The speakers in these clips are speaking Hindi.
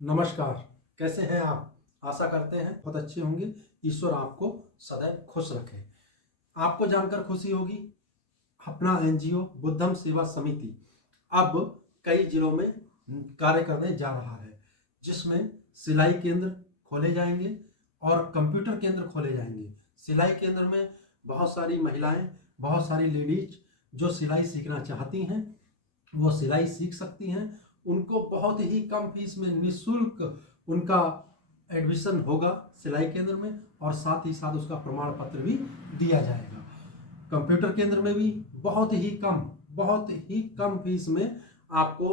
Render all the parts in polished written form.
नमस्कार। कैसे हैं आप? आशा करते हैं बहुत अच्छे होंगे। ईश्वर आपको सदैव खुश रखे। आपको जानकर खुशी होगी, अपना एनजीओ बुद्धम सेवा समिति अब कई जिलों में कार्य करने जा रहा है, जिसमें सिलाई केंद्र खोले जाएंगे और कंप्यूटर केंद्र खोले जाएंगे। सिलाई केंद्र में बहुत सारी महिलाएं, बहुत सारी लेडीज जो सिलाई सीखना चाहती हैं वो सिलाई सीख सकती हैं। उनको बहुत ही कम फीस में निःशुल्क उनका एडमिशन होगा सिलाई केंद्र में, और साथ ही साथ उसका प्रमाण पत्र भी दिया जाएगा। कंप्यूटर केंद्र में भी बहुत ही कम फीस में आपको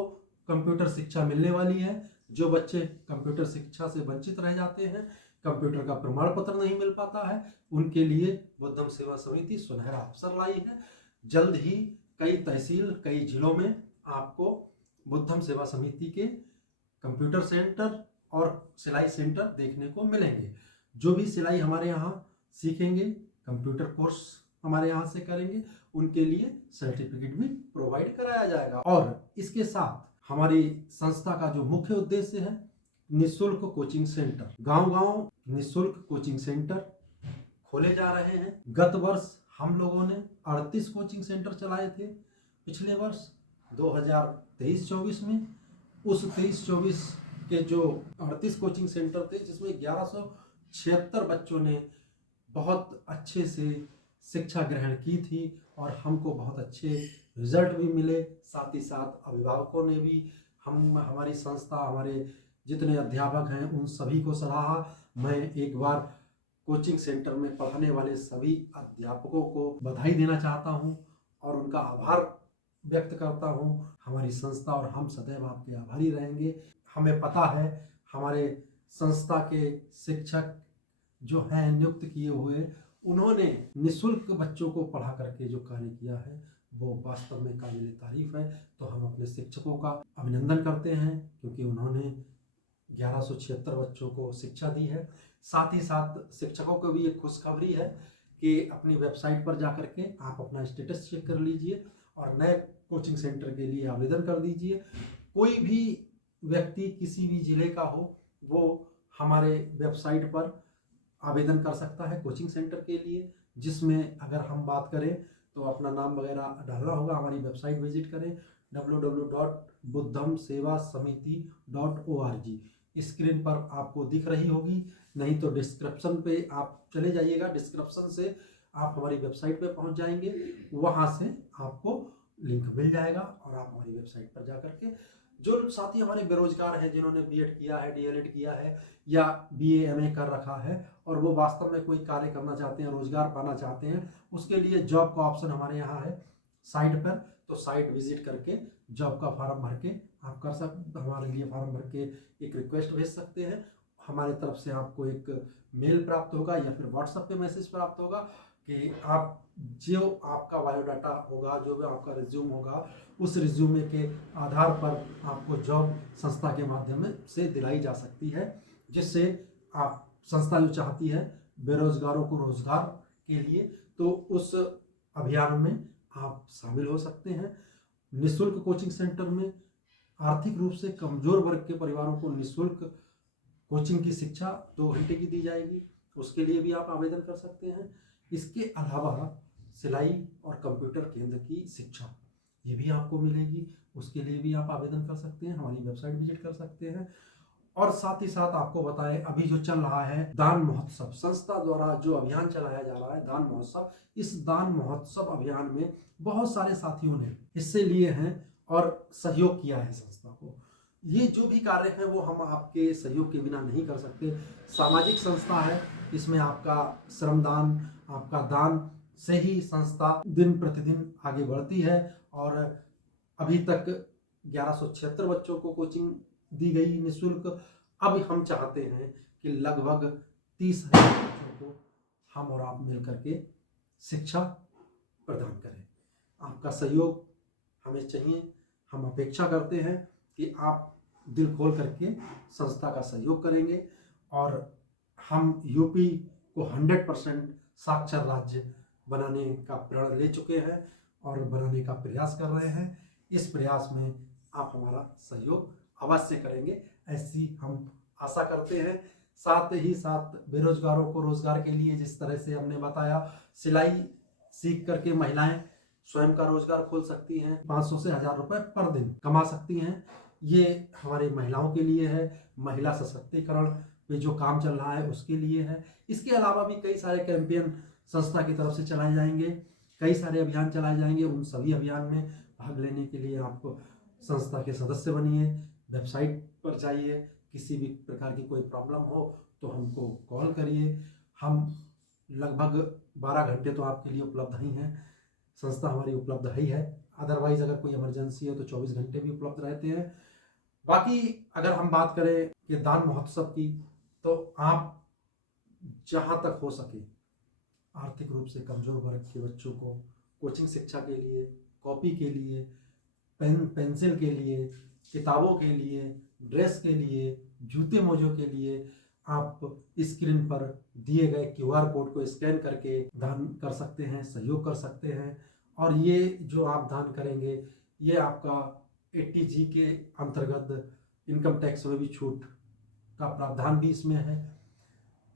कंप्यूटर शिक्षा मिलने वाली है। जो बच्चे कंप्यूटर शिक्षा से वंचित रह जाते हैं, कंप्यूटर का प्रमाण पत्र नहीं मिल पाता है, उनके लिए बुद्धम सेवा समिति सुनहरा अवसर लाई है। जल्द ही कई तहसील, कई जिलों में आपको बुद्धम सेवा समिति के कंप्यूटर सेंटर और सिलाई सेंटर देखने को मिलेंगे। जो भी सिलाई हमारे यहाँ सीखेंगे, कंप्यूटर कोर्स हमारे यहाँ से करेंगे, उनके लिए सर्टिफिकेट भी प्रोवाइड कराया जाएगा। और इसके साथ हमारी संस्था का जो मुख्य उद्देश्य है, निःशुल्क कोचिंग सेंटर, गांव-गांव निःशुल्क कोचिंग सेंटर खोले जा रहे हैं। गत वर्ष हम लोगों ने 38 कोचिंग सेंटर चलाए थे। पिछले वर्ष 2023-24 में उस 23-24 के जो 38 कोचिंग सेंटर थे, जिसमें 1176 बच्चों ने बहुत अच्छे से शिक्षा ग्रहण की थी और हमको बहुत अच्छे रिजल्ट भी मिले। साथ ही साथ अभिभावकों ने भी हमारी संस्था, हमारे जितने अध्यापक हैं उन सभी को सराहा। मैं एक बार कोचिंग सेंटर में पढ़ाने वाले सभी अध्यापकों को बधाई देना चाहता हूं और उनका आभार व्यक्त करता हूं। हमारी संस्था और हम सदैव आपके आभारी रहेंगे। हमें पता है हमारे संस्था के शिक्षक जो हैं नियुक्त किए हुए, उन्होंने निःशुल्क बच्चों को पढ़ा करके जो कार्य किया है वो वास्तव में काबिल तारीफ है। तो हम अपने शिक्षकों का अभिनंदन करते हैं, क्योंकि उन्होंने 1176 बच्चों को शिक्षा दी है। साथ ही साथ शिक्षकों को भी एक खुशखबरी है कि अपनी वेबसाइट पर जाकर के आप अपना स्टेटस चेक कर लीजिए और नए कोचिंग सेंटर के लिए आवेदन कर दीजिए। कोई भी व्यक्ति किसी भी जिले का हो, वो हमारे वेबसाइट पर आवेदन कर सकता है कोचिंग सेंटर के लिए, जिसमें अगर हम बात करें तो अपना नाम वगैरह डालना होगा। हमारी वेबसाइट विजिट करें www.buddhamsevasamiti.org। स्क्रीन पर आपको दिख रही होगी, नहीं तो डिस्क्रिप्शन पे आप चले जाइएगा। डिस्क्रिप्शन से आप हमारी वेबसाइट पे पहुंच जाएंगे, वहां से आपको लिंक मिल जाएगा और आप हमारी वेबसाइट पर जाकर के, जो साथी हमारे बेरोजगार हैं, जिन्होंने बीएड किया है, डीएलएड किया है या बीए एमए कर रखा है और वो वास्तव में कोई कार्य करना चाहते हैं, रोजगार पाना चाहते हैं, उसके लिए जॉब का ऑप्शन हमारे यहाँ है साइट पर। तो साइट विजिट करके जॉब का फॉर्म भर के आप कर सकते, हमारे लिए फॉर्म भर के एक रिक्वेस्ट भेज सकते हैं। हमारे तरफ से आपको एक मेल प्राप्त होगा या फिर व्हाट्सएप पे मैसेज प्राप्त होगा कि आप जो आपका बायोडाटा होगा, जो भी आपका रिज्यूम होगा, उस रिज्यूमे के आधार पर आपको जॉब संस्था के माध्यम से दिलाई जा सकती है, जिससे आप संस्था जो चाहती है बेरोजगारों को रोजगार के लिए, तो उस अभियान में आप शामिल हो सकते हैं। निःशुल्क कोचिंग सेंटर में आर्थिक रूप से कमजोर वर्ग के परिवारों को निःशुल्क कोचिंग की शिक्षा 2 घंटे की दी जाएगी, उसके लिए भी आप आवेदन कर सकते हैं। इसके अलावा सिलाई और कंप्यूटर केंद्र की शिक्षा ये भी आपको मिलेगी, उसके लिए भी आप आवेदन कर सकते हैं, हमारी वेबसाइट विजिट कर सकते हैं। और साथ ही साथ आपको बताएं, अभी जो चल रहा है दान महोत्सव, संस्था द्वारा जो अभियान चलाया जा रहा है दान महोत्सव, इस दान महोत्सव अभियान में बहुत सारे साथियों ने हिस्से लिए हैं और सहयोग किया है संस्था को। ये जो भी कार्य है वो हम आपके सहयोग के बिना नहीं कर सकते। सामाजिक संस्था है, इसमें आपका श्रमदान, आपका दान से ही संस्था दिन प्रतिदिन आगे बढ़ती है। और अभी तक 1176 बच्चों को कोचिंग दी गई निःशुल्क। अब हम चाहते हैं कि लगभग 30,000 बच्चों को हम और आप मिल करके शिक्षा प्रदान करें। आपका सहयोग हमें चाहिए। हम अपेक्षा करते हैं कि आप दिल खोल करके संस्था का सहयोग करेंगे और हम यूपी को 100% साक्षर राज्य बनाने का प्रण ले चुके हैं और बनाने का प्रयास कर रहे हैं। इस प्रयास में आप हमारा सहयोग अवश्य करेंगे, ऐसी हम आशा करते हैं। साथ ही साथ बेरोजगारों को रोजगार के लिए जिस तरह से हमने बताया, सिलाई सीख करके महिलाएं स्वयं का रोजगार खोल सकती हैं, 500 से 1000 रुपए पर दिन कमा सकती हैं। ये हमारी महिलाओं के लिए है, महिला सशक्तिकरण पे जो काम चल रहा है उसके लिए है। इसके अलावा भी कई सारे कैंपेन संस्था की तरफ से चलाए जाएंगे, कई सारे अभियान चलाए जाएंगे। उन सभी अभियान में भाग लेने के लिए आप संस्था के सदस्य बनिए, वेबसाइट पर जाइए, किसी भी प्रकार की कोई प्रॉब्लम हो तो हमको कॉल करिए। हम लगभग 12 घंटे तो आपके लिए उपलब्ध ही हैं, संस्था हमारी उपलब्ध ही है। अदरवाइज अगर कोई इमरजेंसी है तो 24 घंटे भी उपलब्ध रहते हैं। बाकी अगर हम बात करें कि दान महोत्सव की, तो आप जहाँ तक हो सके आर्थिक रूप से कमजोर वर्ग के बच्चों को कोचिंग शिक्षा के लिए, कॉपी के लिए, पेंसिल के लिए, किताबों के लिए, ड्रेस के लिए, जूते मोजों के लिए आप स्क्रीन पर दिए गए QR कोड को स्कैन करके दान कर सकते हैं, सहयोग कर सकते हैं। और ये जो आप दान करेंगे ये आपका 80G के अंतर्गत इनकम टैक्स में भी छूट का प्रावधान भी इसमें है।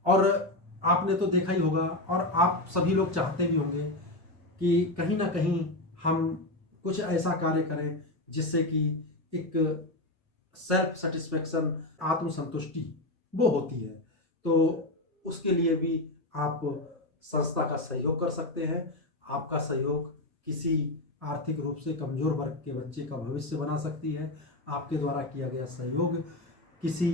और आपने तो देखा ही होगा और आप सभी लोग चाहते भी होंगे कि कहीं ना कहीं हम कुछ ऐसा कार्य करें जिससे कि एक सेल्फ सेटिस्फेक्शन, आत्मसंतुष्टि वो होती है। तो उसके लिए भी आप संस्था का सहयोग कर सकते हैं। आपका सहयोग किसी आर्थिक रूप से कमजोर वर्ग के बच्चे का भविष्य बना सकती है। आपके द्वारा किया गया सहयोग किसी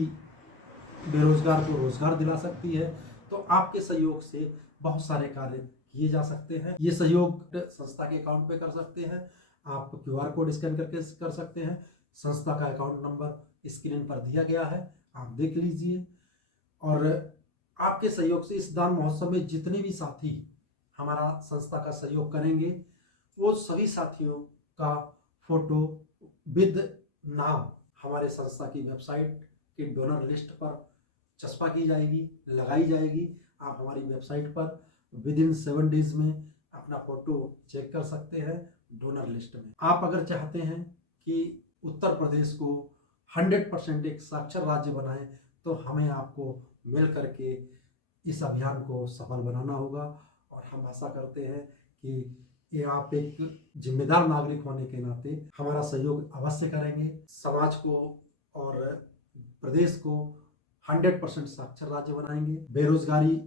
बेरोजगार को रोजगार दिला सकती है। तो आपके सहयोग से बहुत सारे कार्य किए जा सकते हैं। ये सहयोग संस्था के अकाउंट पे कर सकते हैं, आप QR कोड स्कैन करके कर सकते हैं। संस्था का अकाउंट नंबर स्क्रीन पर दिया गया है, आप देख लीजिए। और आपके सहयोग से इस दान महोत्सव में जितने भी साथी हमारा संस्था का सहयोग करेंगे वो सभी साथियों का फोटो विद नाम हमारे संस्था की वेबसाइट की डोनर लिस्ट पर चस्पा की जाएगी, लगाई जाएगी। आप हमारी वेबसाइट पर विदिन 7 डेज में अपना फोटो चेक कर सकते हैं डोनर लिस्ट में। आप अगर चाहते हैं कि उत्तर प्रदेश को 100% एक साक्षर राज्य बनाए तो हमें आपको मिल करके इस अभियान को सफल बनाना होगा। और हम आशा करते हैं कि ये आप एक जिम्मेदार नागरिक होने के नाते हमारा सहयोग अवश्य करेंगे, समाज को और प्रदेश को 100% साक्षर राज्य बनाएंगे, बेरोजगारी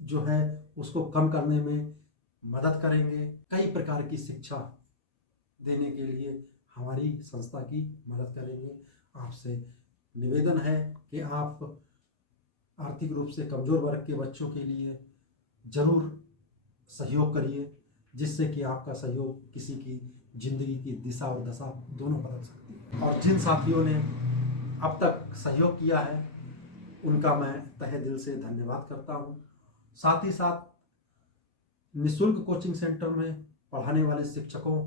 जो है उसको कम करने में मदद करेंगे, कई प्रकार की शिक्षा देने के लिए हमारी संस्था की मदद करेंगे। आपसे निवेदन है कि आप आर्थिक रूप से कमजोर वर्ग के बच्चों के लिए जरूर सहयोग करिए, जिससे कि आपका सहयोग किसी की जिंदगी की दिशा और दशा दोनों बदल सकती है। और जिन साथियों ने अब तक सहयोग किया है उनका मैं तहे दिल से धन्यवाद करता हूँ। साथ ही साथ निःशुल्क कोचिंग सेंटर में पढ़ाने वाले शिक्षकों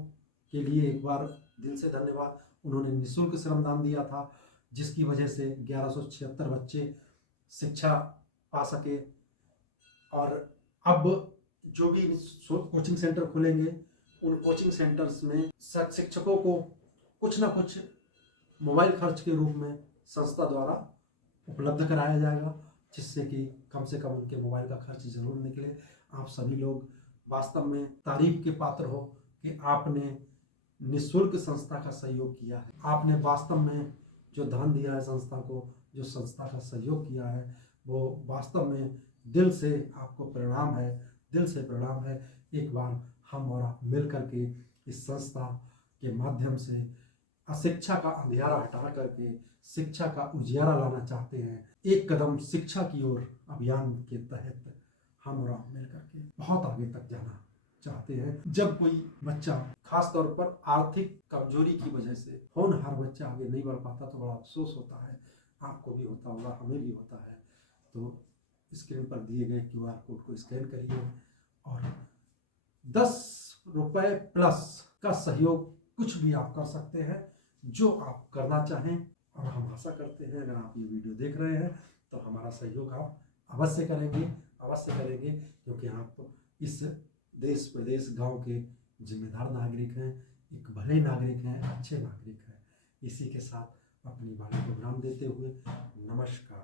के लिए एक बार दिल से धन्यवाद। उन्होंने निःशुल्क श्रमदान दिया था, जिसकी वजह से 1176 बच्चे शिक्षा पा सके। और अब जो भी कोचिंग सेंटर खुलेंगे उन कोचिंग सेंटर्स में शिक्षकों को कुछ ना कुछ मोबाइल खर्च के रूप में संस्था द्वारा उपलब्ध कराया जाएगा, जिससे कि कम से कम उनके मोबाइल का खर्च जरूर निकले। आप सभी लोग वास्तव में तारीफ के पात्र हो कि आपने निःशुल्क संस्था का सहयोग किया है। आपने वास्तव में जो दान दिया है संस्था को, जो संस्था का सहयोग किया है, वो वास्तव में दिल से आपको प्रणाम है, दिल से प्रणाम है। एक बार हम और आप मिल करके इस संस्था के माध्यम से अशिक्षा का अंधियारा हटा करके शिक्षा का उजियारा लाना चाहते हैं। एक कदम शिक्षा की ओर अभियान के तहत हम और आप मिल करके बहुत आगे तक जाना चाहते हैं। जब कोई बच्चा खास तौर पर आर्थिक कमजोरी की वजह से होनहार बच्चा आगे नहीं बढ़ पाता तो बड़ा अफसोस होता है। आपको भी होता होगा, हमें भी होता है। तो स्क्रीन पर दिए गए QR कोड को स्कैन करिए और 10 रुपए प्लस का सहयोग कुछ भी आप कर सकते हैं, जो आप करना चाहें। और हम आशा करते हैं अगर आप ये वीडियो देख रहे हैं तो हमारा सहयोग आप अवश्य करेंगे, क्योंकि आप इस देश प्रदेश गांव के जिम्मेदार नागरिक हैं, एक भले नागरिक हैं, अच्छे नागरिक हैं। इसी के साथ अपनी वाणी को विराम देते हुए नमस्कार।